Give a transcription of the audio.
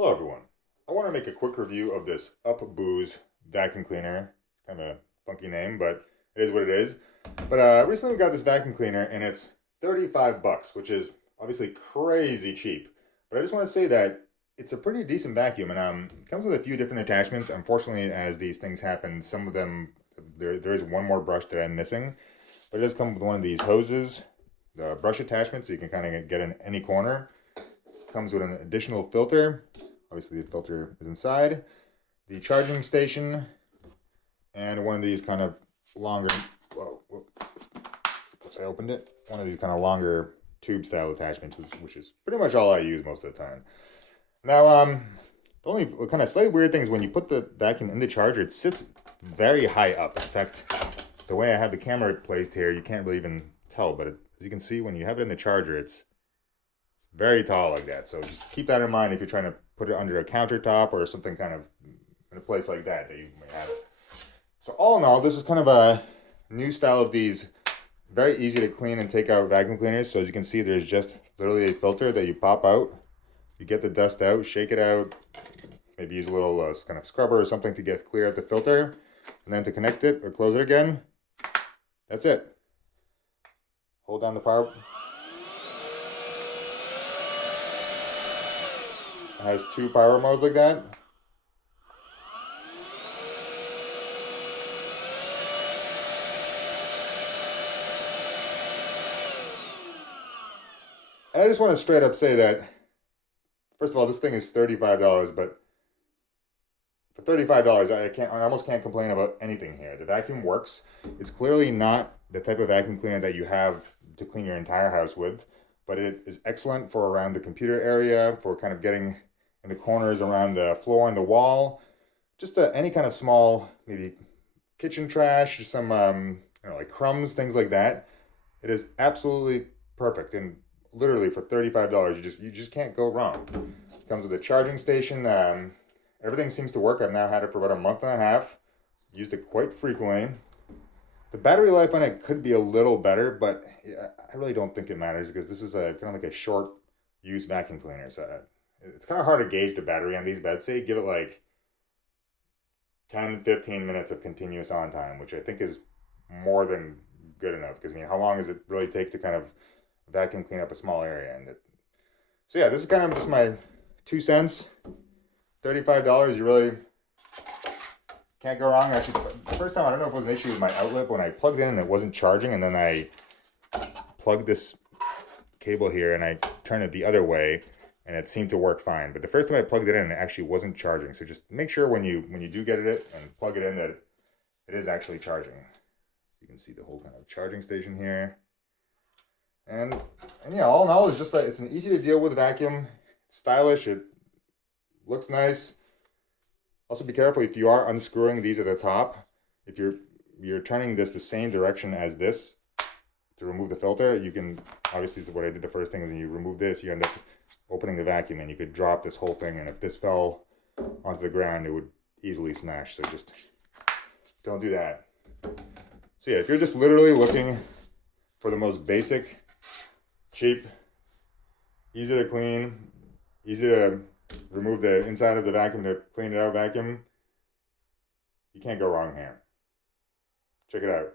Hello everyone. I want to make a quick review of this Upbooz Vacuum Cleaner. Kind of a funky name, but it is what it is. But recently we got this vacuum cleaner and it's 35 bucks, which is obviously crazy cheap. But I just want to say that it's a pretty decent vacuum and it comes with a few different attachments. Unfortunately, as these things happen, some of them, there is one more brush that I'm missing. But it does come with one of these hoses, the brush attachment, so you can kind of get in any corner. Comes with an additional filter. Obviously the filter is inside. The charging station, and one of these kind of longer, oops, I opened it. One of these kind of longer tube style attachments, which is pretty much all I use most of the time. Now, the only kind of slightly weird thing is when you put the vacuum in the charger, it sits very high up. In fact, the way I have the camera placed here, you can't really even tell, but as you can see, when you have it in the charger, it's very tall like that. So just keep that in mind if you're trying to put it under a countertop or something kind of in a place like that you may have it. So all in all, this is kind of a new style of these very easy to clean and take out vacuum cleaners. So as you can see, there's just literally a filter that you pop out. You get the dust out, shake it out, maybe use a little kind of scrubber or something to get clear out the filter. And then to connect it or close it again, that's it. Hold down the power. It has two power modes like that. And I just want to straight up say that, first of all, this thing is $35, but for $35, I almost can't complain about anything here. The vacuum works. It's clearly not the type of vacuum cleaner that you have to clean your entire house with, but it is excellent for around the computer area, for kind of getting in the corners around the floor and the wall, just any kind of small, maybe kitchen trash, some like crumbs, things like that. It is absolutely perfect, and literally for $35, you just can't go wrong. It comes with a charging station. Everything seems to work. I've now had it for about a month and a half. Used it quite frequently. The battery life on it could be a little better, but I really don't think it matters because this is kind of like a short use vacuum cleaner. So it's kind of hard to gauge the battery on these, but I'd say give it like 10, 15 minutes of continuous on time, which I think is more than good enough. Because I mean, how long does it really take to kind of vacuum clean up a small area? So yeah, this is kind of just my 2 cents. $35, you really can't go wrong. Actually, the first time, I don't know if it was an issue with my outlet, but when I plugged in and it wasn't charging, and then I plugged this cable here and I turned it the other way, and it seemed to work fine. But the first time I plugged it in, it actually wasn't charging. So just make sure when you do get it and plug it in that it is actually charging. You can see the whole kind of charging station here. And yeah, all in all, it's just that it's an easy to deal with vacuum, stylish, it looks nice. Also be careful if you are unscrewing these at the top. If you're turning this the same direction as this to remove the filter, you can, obviously this is what I did the first thing, when you remove this, you end up opening the vacuum and you could drop this whole thing, and if this fell onto the ground, it would easily smash. So just don't do that. So yeah, if you're just literally looking for the most basic, cheap, easy to clean, easy to remove the inside of the vacuum to clean it out vacuum, you can't go wrong here. Check it out.